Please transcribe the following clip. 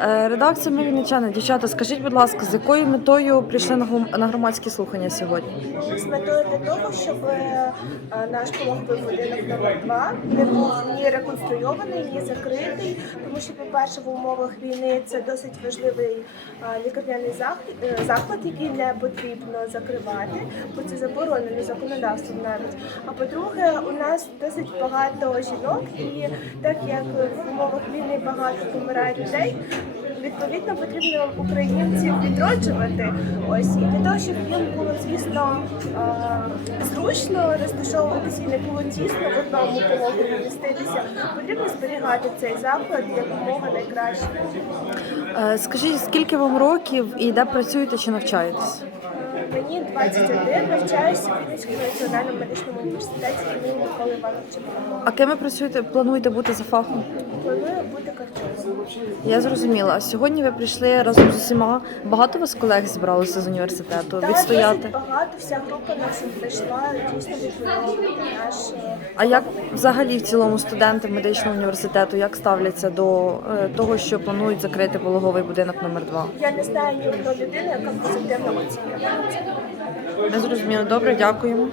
Е, Редакція «Ми вінничани». Дівчата, скажіть, будь ласка, з якою метою прийшли на гум- на громадські слухання сьогодні? з метою для того, щоб е, наш пологовий будинок номер 2 не був ні реконструйований, ні закритий. Тому що, по-перше, в умовах війни це досить важливий е, лікарняний зах- е, заклад, який не потрібно закривати, бо це заборонено законодавством навіть. А по-друге, у нас досить багато жінок, і так як в умовах війни багато помирає людей. Відповідно, потрібно українців відроджувати. Ось і для того, щоб їм було, звісно, е, зручно розташовуватися і не було тісно в одному пологу міститися, потрібно зберігати цей заклад якомога найкраще. Е, Скажіть, скільки вам років і де працюєте чи навчаєтесь? Мені 21, навчаюся в Вінницькому національному медичному університеті імені Миколи Івановича. А ким ви працюєте, плануєте бути за фахом? Планую бути карчовим. Я зрозуміла. Сьогодні ви прийшли разом з усіма. Багато вас колег зібралося з університету Та відстояти. досить багато, вся група наша прийшла, дійсно відстояти наш е, А як взагалі в цілому студенти медичного університету як ставляться до е, того, що планують закрити пологовий будинок номер 2 Я не знаю ні одної людини, яка позитивно оцінює це. Не зрозуміло. Добре, дякуємо.